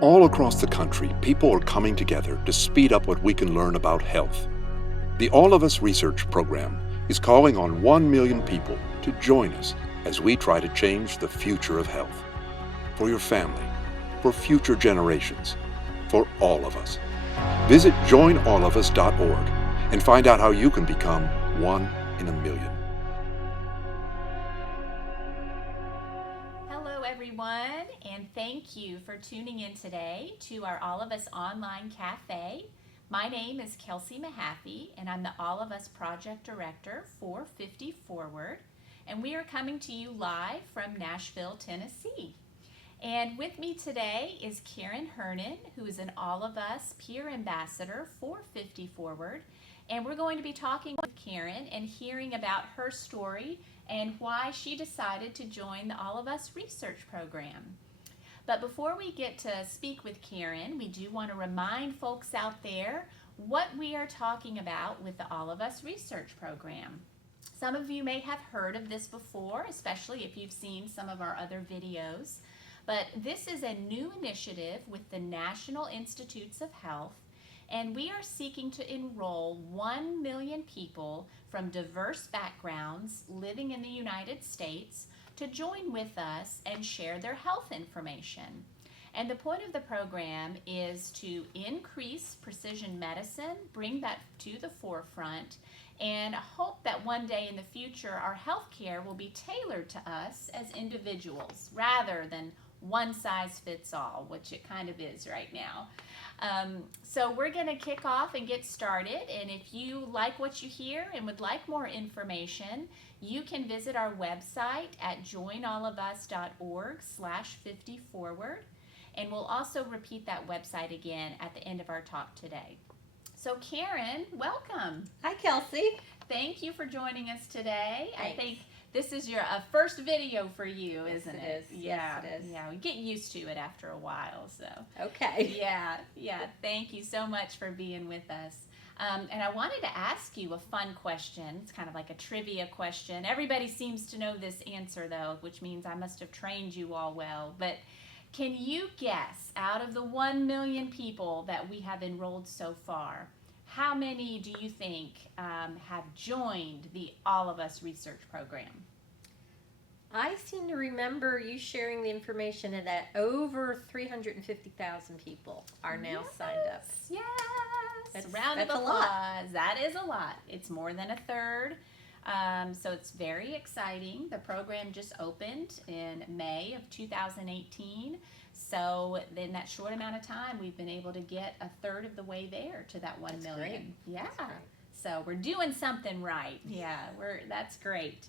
All across the country, people are coming together to speed up what we can learn about health. The All of Us Research Program is calling on 1 million people to join us as we try to change the future of health. For your family, for future generations, for all of us. Visit joinallofus.org and find out how you can become 1 in a million. Hello everyone, and thank you for tuning in today to our All of Us Online Cafe. My name is Kelsey Mahaffey, and I'm the All of Us Project Director for 50 Forward, and we are coming to you live from Nashville, Tennessee. And with me today is Karen Hernan, who is an All of Us Peer Ambassador for 50 Forward. And we're going to be talking with Karen and hearing about her story and why she decided to join the All of Us Research Program. But before we get to speak with Karen, we do want to remind folks out there what we are talking about with the All of Us Research Program. Some of you may have heard of this before, especially if you've seen some of our other videos. But this is a new initiative with the National Institutes of Health, and we are seeking to enroll 1 million people from diverse backgrounds living in the United States to join with us and share their health information. And the point of the program is to increase precision medicine, bring that to the forefront, and hope that one day in the future our healthcare will be tailored to us as individuals rather than one size fits all, which it kind of is right now. So we're going to kick off and get started, and if you like what you hear and would like more information, you can visit our website at joinallofus.org/50forward, and we'll also repeat that website again at the end of our talk today. So Karen, welcome. Hi, Kelsey. Thank you for joining us today. Thanks. I think this is your first video for you, Yes, isn't it it? is. Yeah, Yes, it is. Yeah, we get used to it after a while. So Okay. yeah. Thank you so much for being with us. And I wanted to ask you a fun question. It's kind of like a trivia question. Everybody seems to know this answer though, which means I must have trained you all well. But can you guess, out of the 1 million people that we have enrolled so far, how many do you think have joined the All of Us Research Program? I seem to remember you sharing the information that over 350,000 people are now signed up. Yes. That's- Round of that's a applause. lot. That is a lot. It's more than a third. So it's very exciting. The program just opened in May of 2018. So in that short amount of time, we've been able to get a third of the way there to that 1 That's million. great. Yeah. That's great. So we're doing something right. Yeah, that's great.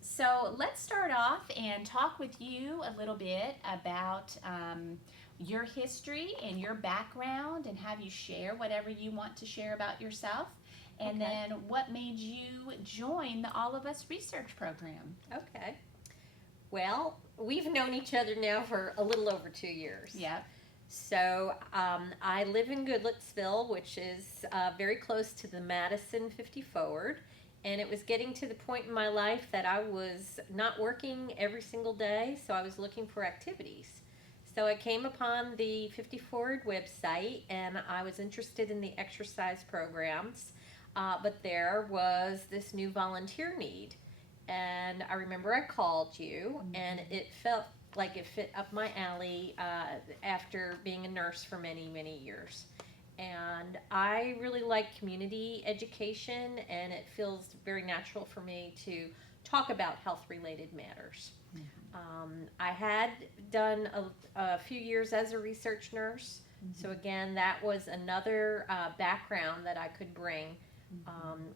So let's start off and talk with you a little bit about your history and your background, and have you share whatever you want to share about yourself. And Okay. then what made you join the All of Us Research Program? Okay. Well, we've known each other now for a little over 2 years. Yeah. So I live in Goodlettsville, which is very close to the Madison 50 Forward. And it was getting to the point in my life that I was not working every single day, so I was looking for activities. So I came upon the 50 Forward website, and I was interested in the exercise programs, but there was this new volunteer need. And I remember I called you, and it felt like it fit up my alley after being a nurse for many, many years. And I really like community education, and it feels very natural for me to talk about health-related matters. I had done a few years as a research nurse, so again, that was another background that I could bring.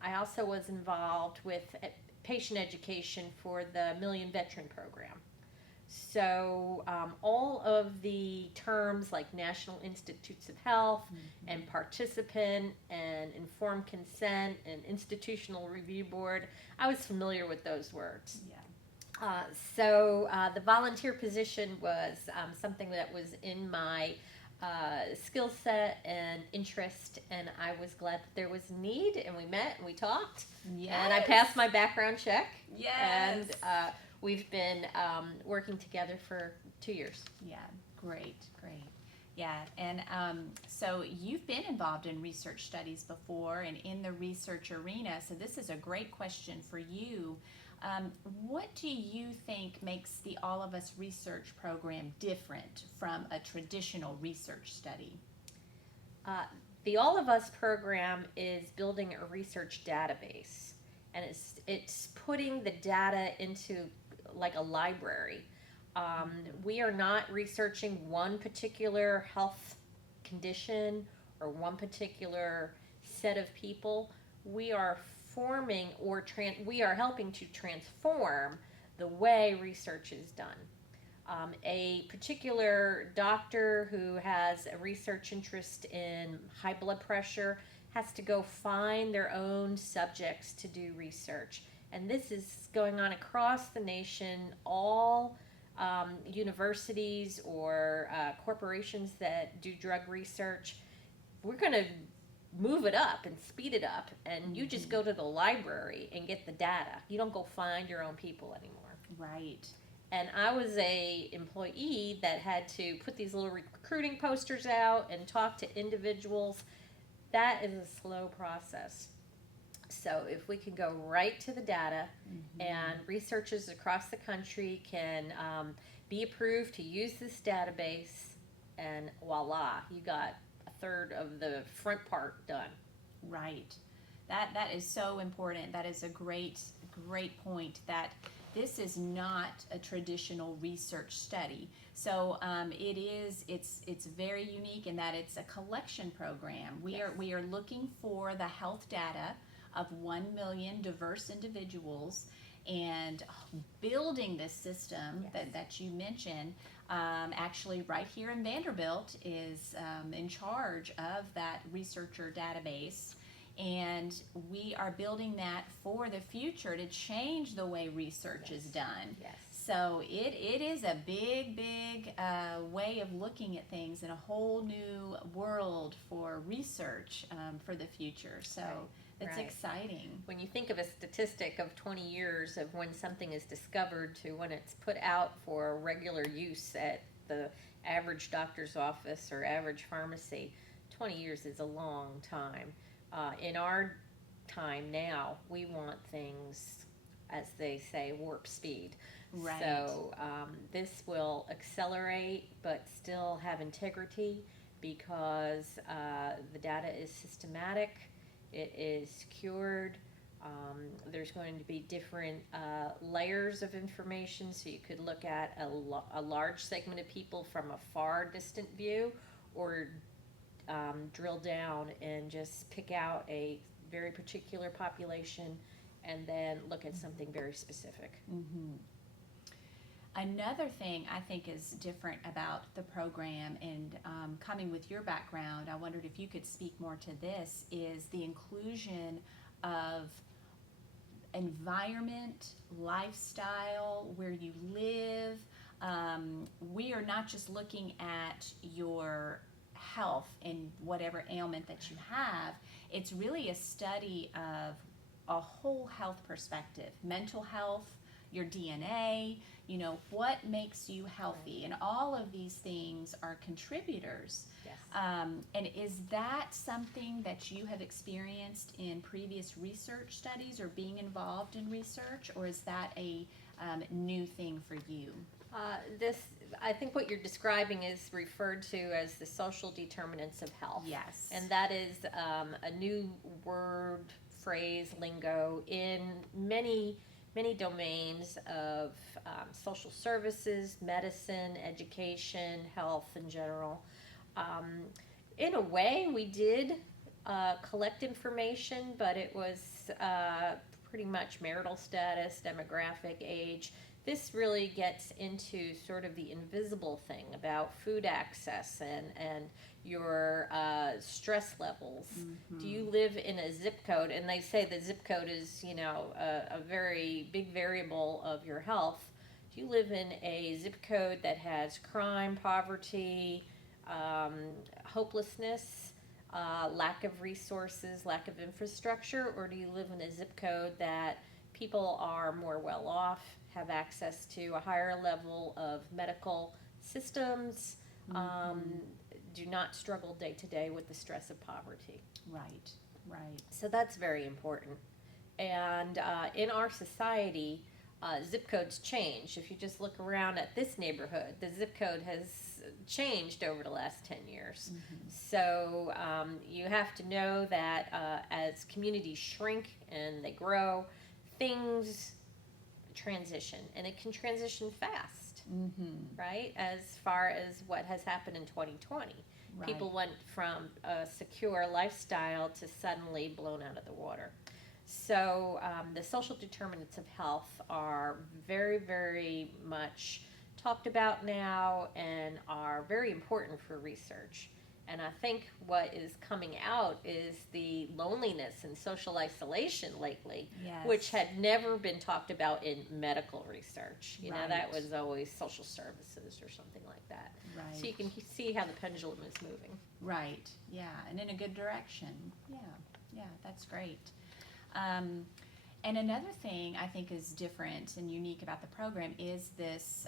I also was involved with patient education for the Million Veteran Program. So all of the terms like National Institutes of Health and participant and informed consent and institutional review board, I was familiar with those words. Yeah. So the volunteer position was something that was in my skill set and interest, and I was glad that there was need, and we met and we talked. Yes. And I passed my background check. Yes. And we've been working together for 2 years. Yeah. Great, great. Yeah, and so you've been involved in research studies before and in the research arena, so this is a great question for you. What do you think makes the All of Us research program different from a traditional research study? Uh, the All of Us program is building a research database, and it's putting the data into like a library. We are not researching one particular health condition or one particular set of people. We are forming we are helping to transform the way research is done. A particular doctor who has a research interest in high blood pressure has to go find their own subjects to do research. And this is going on across the nation. All universities or corporations that do drug research, we're going to move it up and speed it up. And you just go to the library and get the data. You don't go find your own people anymore. Right. And I was a employee that had to put these little recruiting posters out and talk to individuals. That is a slow process. So if we can go right to the data, and researchers across the country can be approved to use this database, and voila, you got a third of the front part done. Right. That is so important. That is a great point, that this is not a traditional research study. So it's very unique in that it's a collection program. We are looking for the health data of 1 million diverse individuals, and building this system that you mentioned. Actually, right here in Vanderbilt is in charge of that researcher database. And we are building that for the future to change the way research is done. Yes. So it is a big way of looking at things, in a whole new world for research for the future. So it's exciting. When you think of a statistic of 20 years of when something is discovered to when it's put out for regular use at the average doctor's office or average pharmacy, 20 years is a long time. In our time now, we want things, as they say, warp speed. Right. So this will accelerate but still have integrity, because the data is systematic, it is secured. There's going to be different layers of information, so you could look at a large segment of people from a far distant view, or drill down and just pick out a very particular population and then look at something very specific. Another thing I think is different about the program, and coming with your background, I wondered if you could speak more to this, is the inclusion of environment, lifestyle, where you live. We are not just looking at your health and whatever ailment that you have. It's really a study of a whole health perspective, mental health, your DNA, what makes you healthy, and all of these things are contributors. Yes. And is that something that you have experienced in previous research studies, or being involved in research, or is that a new thing for you? I think what you're describing is referred to as the social determinants of health. Yes. And that is a new word, phrase, lingo in many domains of social services, medicine, education, health in general. In a way, we did collect information, but it was pretty much marital status, demographic, age. This really gets into sort of the invisible thing about food access and your stress levels. Do you live in a zip code? And they say the zip code is, a very big variable of your health. Do you live in a zip code that has crime, poverty, hopelessness, lack of resources, lack of infrastructure? Or do you live in a zip code that people are more well off, have access to a higher level of medical systems, do not struggle day to day with the stress of poverty. Right, right. So that's very important. And in our society, zip codes change. If you just look around at this neighborhood, the zip code has changed over the last 10 years. So you have to know that as communities shrink and they grow, things transition, and it can transition fast, right? As far as what has happened in 2020. Right. People went from a secure lifestyle to suddenly blown out of the water. So the social determinants of health are very, very much talked about now and are very important for research. And I think what is coming out is the loneliness and social isolation lately, Yes. which had never been talked about in medical research. You know, Right. that was always social services or something like that. Right. So you can see how the pendulum is moving. Right, yeah, and in a good direction. Yeah, that's great. And another thing I think is different and unique about the program is this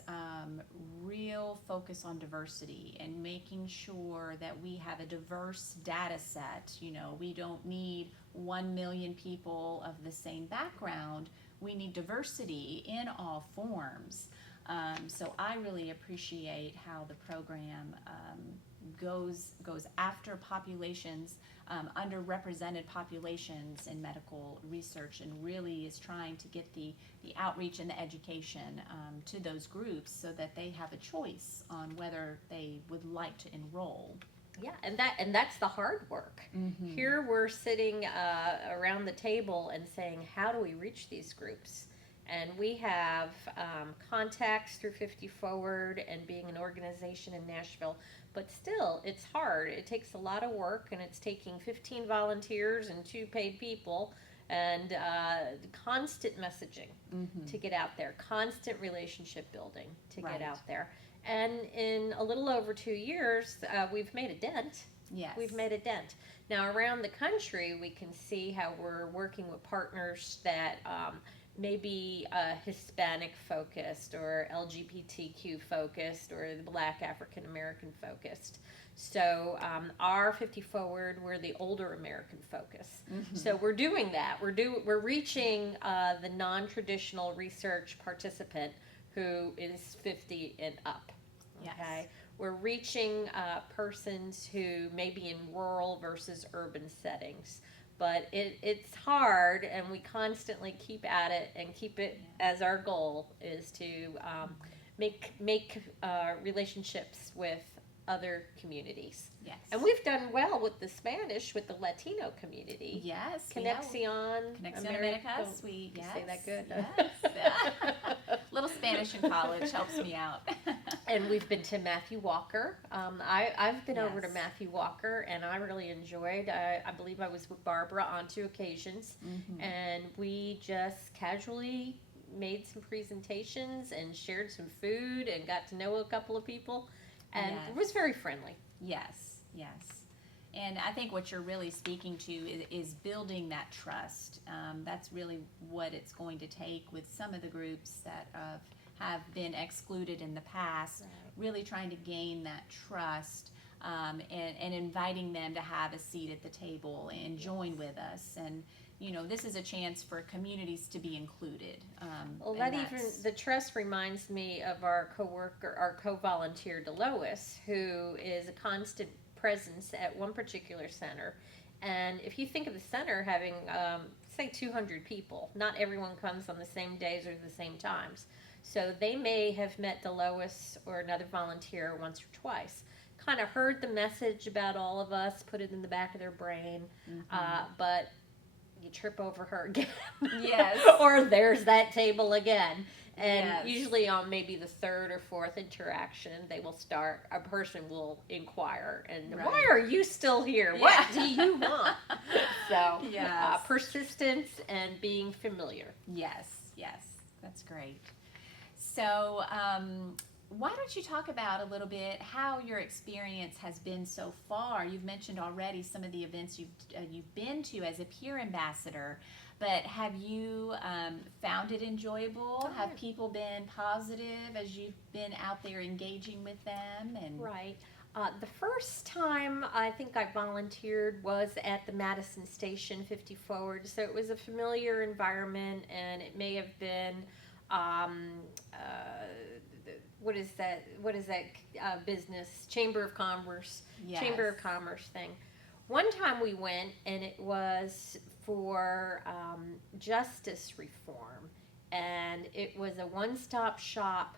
real focus on diversity and making sure that we have a diverse data set. You know, we don't need 1 million people of the same background. We need diversity in all forms. So I really appreciate how the program goes after populations, underrepresented populations in medical research, and really is trying to get the outreach and the education to those groups so that they have a choice on whether they would like to enroll. Yeah, and that's the hard work. Here we're sitting around the table and saying, how do we reach these groups? And we have contacts through 50 Forward and being an organization in Nashville, but still, it's hard. It takes a lot of work, and it's taking 15 volunteers and 2 paid people, and constant messaging to get out there, constant relationship building to Right. get out there. And in a little over 2 years, we've made a dent. Yes. We've made a dent. Now, around the country, we can see how we're working with partners that maybe Hispanic focused or LGBTQ focused or the Black African American focused. So our 50 Forward, we're the older American focus. So we're doing that. We're reaching the non-traditional research participant who is 50 and up. Yes. Okay, we're reaching persons who may be in rural versus urban settings. But it's hard, and we constantly keep at it and keep it as our goal is to make relationships with other communities. Yes. And we've done well with the Spanish, with the Latino community. Yes. Conexion Americas. We you say that good. Yes. Little Spanish in college helps me out. And we've been to Matthew Walker. I've been over to Yes. Matthew Walker, and I really enjoyed. I believe I was with Barbara on 2 occasions, and we just casually made some presentations and shared some food and got to know a couple of people, and Yes. it was very friendly. Yes. And I think what you're really speaking to is building that trust. That's really what it's going to take with some of the groups that have been excluded in the past, really trying to gain that trust and inviting them to have a seat at the table and join with us. And, you know, this is a chance for communities to be included. Well, the trust reminds me of our coworker, our co-volunteer Delois, who is a constant presence at one particular center. And if you think of the center having, say, 200 people, not everyone comes on the same days or the same times. So they may have met Delois or another volunteer once or twice, kind of heard the message about all of us, put it in the back of their brain, but you trip over her again. Yes. Or there's that table again. And Yes. usually on maybe the 3rd or 4th interaction, a person will inquire, and Right. why are you still here? Yeah. What do you want? So Yes. persistence and being familiar. Yes, that's great. So why don't you talk about a little bit how your experience has been so far? You've mentioned already some of the events you've been to as a peer ambassador, But have you found it enjoyable? Oh, Have yeah. people been positive as you've been out there engaging with them? And Right. The first time I think I volunteered was at the Madison Station 50 Forward, so it was a familiar environment, and it may have been, um, uh, what is that? What is that business? Chamber of Commerce, yes. Chamber of Commerce thing. One time we went, and it was for justice reform, and it was a one-stop shop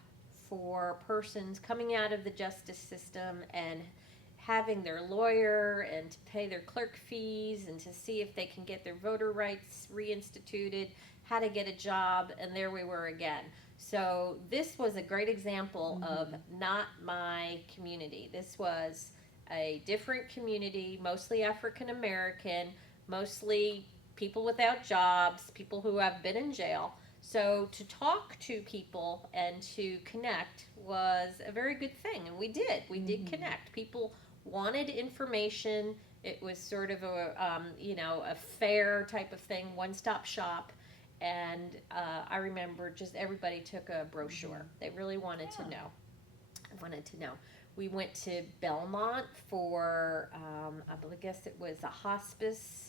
for persons coming out of the justice system and having their lawyer and to pay their clerk fees and to see if they can get their voter rights reinstituted, how to get a job, and there we were again. So this was a great example of not my community. This was a different community, mostly African American, mostly people without jobs, people who have been in jail. So to talk to people and to connect was a very good thing, and we did. We did connect. People wanted information. It was sort of a a fair type of thing, one-stop shop. And I remember just everybody took a brochure. They really wanted to know. We went to Belmont for I guess it was a hospice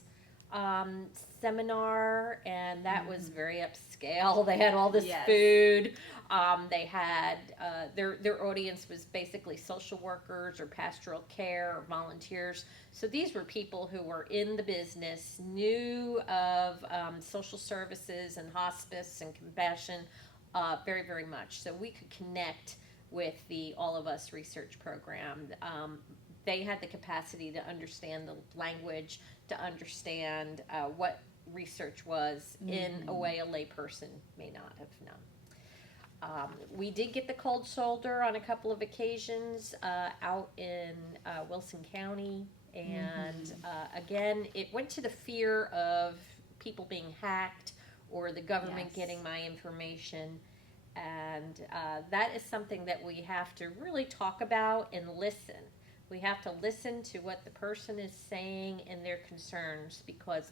seminar, and that was very upscale. They had all this Yes. food. They had their audience was basically social workers or pastoral care or volunteers. So these were people who were in the business, knew of social services and hospice and compassion very, very much. So we could connect with the All of Us research program. They had the capacity to understand the language, to understand what research was in a way a layperson may not have known. We did get the cold shoulder on a couple of occasions out in Wilson County, and again, it went to the fear of people being hacked or the government Yes. getting my information. And that is something that we have to really talk about and listen. We have to listen to what the person is saying and their concerns, because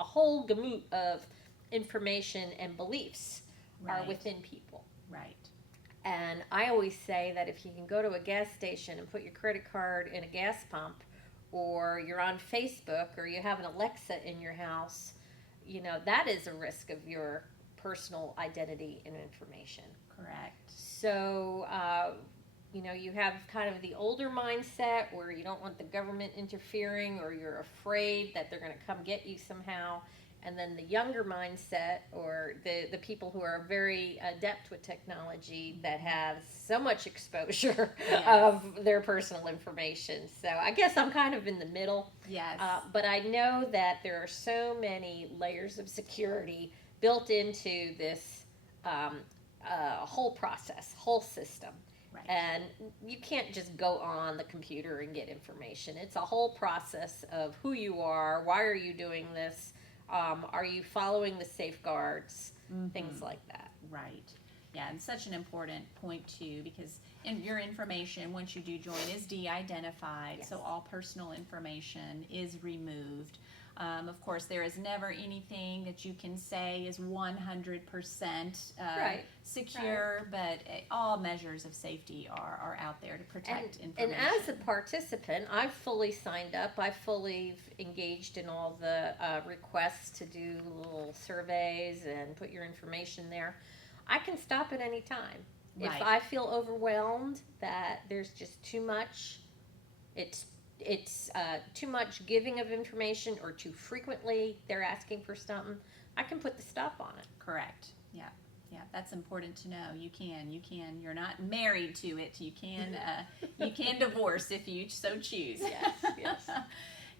a whole gamut of information and beliefs are Right. within people. Right. And I always say that if you can go to a gas station and put your credit card in a gas pump, or you're on Facebook, or you have an Alexa in your house, that is a risk of your personal identity and information. Correct. So, you have kind of the older mindset where you don't want the government interfering, or you're afraid that they're going to come get you somehow. And then the younger mindset, or the people who are very adept with technology that have so much exposure Yes. of their personal information. So I guess I'm kind of in the middle. Yes. But I know that there are so many layers of security built into this whole process, whole system. Right. And you can't just go on the computer and get information. It's a whole process of who you are, why are you doing this, are you following the safeguards, things like that. Right. Yeah, and such an important point too, because your information, once you do join, is de-identified, Yes. so all personal information is removed. Of course, there is never anything that you can say is 100% Right. secure, but all measures of safety are out there to protect And information. as a participant, I've fully signed up. I've fully engaged in all the requests to do little surveys and put your information there. I can stop at any time. Right. If I feel overwhelmed that there's just too much, it's too much giving of information, or too frequently they're asking for something, I can put the stop on it. Correct. Yeah. Yeah, that's important to know. You can. You're not married to it. You can divorce if you so choose. Yes.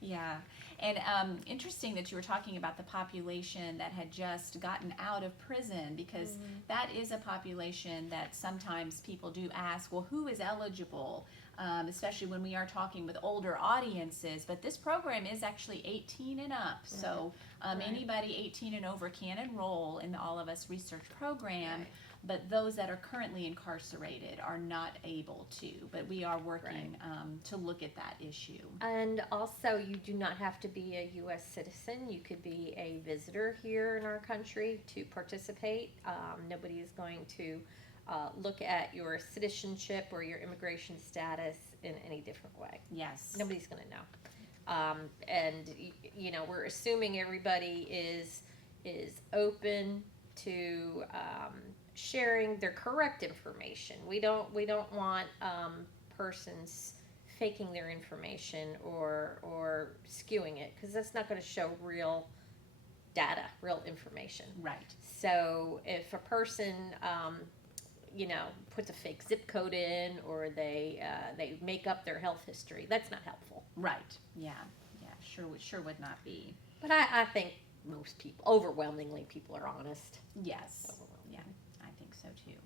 Yeah. And interesting that you were talking about the population that had just gotten out of prison, because that is a population that sometimes people do ask, well, who is eligible, especially when we are talking with older audiences. But this program is actually 18 and up. So anybody 18 and over can enroll in the All of Us research program. but those that are currently incarcerated are not able to. But we are working to look at that issue. And also, you do not have to be a U.S. citizen. You could be a visitor here in our country to participate. Nobody is going to look at your citizenship or your immigration status in any different way. Yes. Nobody's going to know. And we're assuming everybody is open to sharing their correct information. We don't want persons faking their information or skewing it, because that's not going to show real data, real information. Right. So if a person puts a fake zip code in, or they make up their health history, that's not helpful. Right. Yeah. Sure would not be. But I think most people, overwhelmingly, people are honest. Yes. Yeah, I think so too.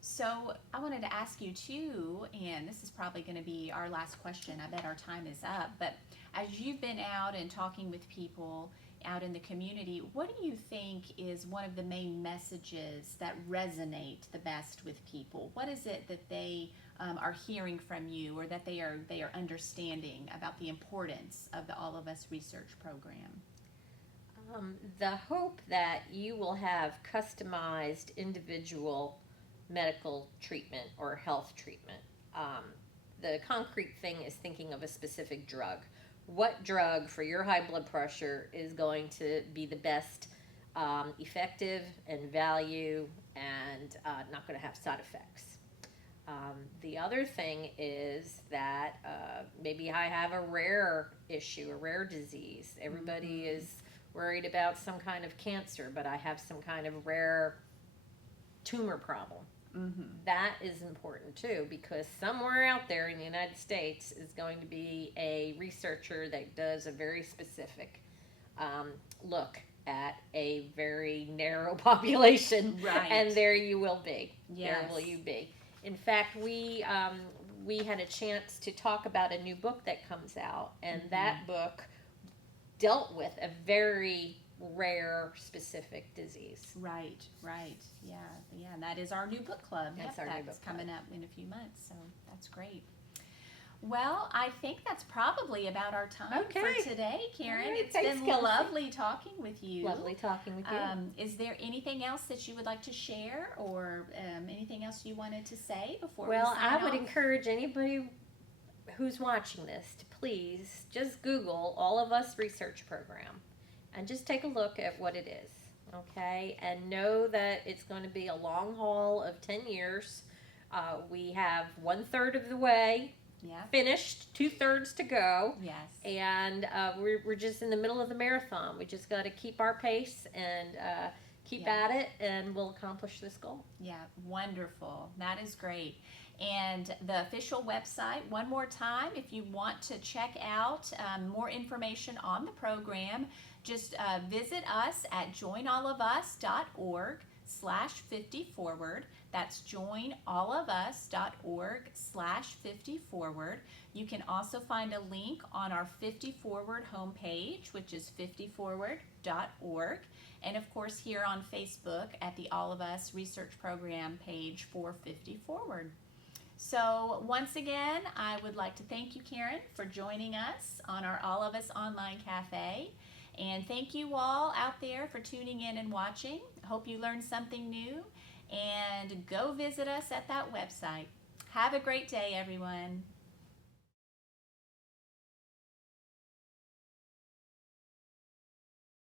So I wanted to ask you too, and this is probably going to be our last question. I bet our time is up. But as you've been out and talking with people out in the community, what do you think is one of the main messages that resonate the best with people? What is it that they are hearing from you, or that they are understanding about the importance of the All of Us research program? The hope that you will have customized individual medical treatment or health treatment. The concrete thing is thinking of a specific drug. What drug for your high blood pressure is going to be the best effective and value, and not going to have side effects? The other thing is that maybe I have a rare issue, a rare disease. Everybody is worried about some kind of cancer, but I have some kind of rare tumor problem. That is important too, because somewhere out there in the United States is going to be a researcher that does a very specific look at a very narrow population. Right. And there you will be. Yes. There will you be. In fact, we had a chance to talk about a new book that comes out, and that book dealt with a very rare specific disease. Right. Yeah, and that is our new book club. That's our new book club. Coming up in a few months, so that's great. Well, I think that's probably about our time for today, Karen. Right, it's thanks, been Kelsey. lovely talking with you. Lovely talking with you. Is there anything else that you would like to share, or anything else you wanted to say before Well, we sign I would off? encourage anybody who's watching this to please just Google All of Us Research Program and just take a look at what it is, okay? And know that it's going to be a long haul of 10 years. We have 1/3 of the way finished, 2/3 to go. Yes. And we're just in the middle of the marathon. We just got to keep our pace and keep at it, and we'll accomplish this goal. Yeah, wonderful. That is great. And the official website, one more time, if you want to check out more information on the program, just visit us at joinallofus.org/50forward. That's joinallofus.org/50forward. You can also find a link on our 50 Forward homepage, which is 50forward.org. And of course here on Facebook at the All of Us Research Program page for 50 Forward. So once again, I would like to thank you, Karen, for joining us on our All of Us Online Cafe. And thank you all out there for tuning in and watching. I hope you learned something new. And go visit us at that website. Have a great day, everyone.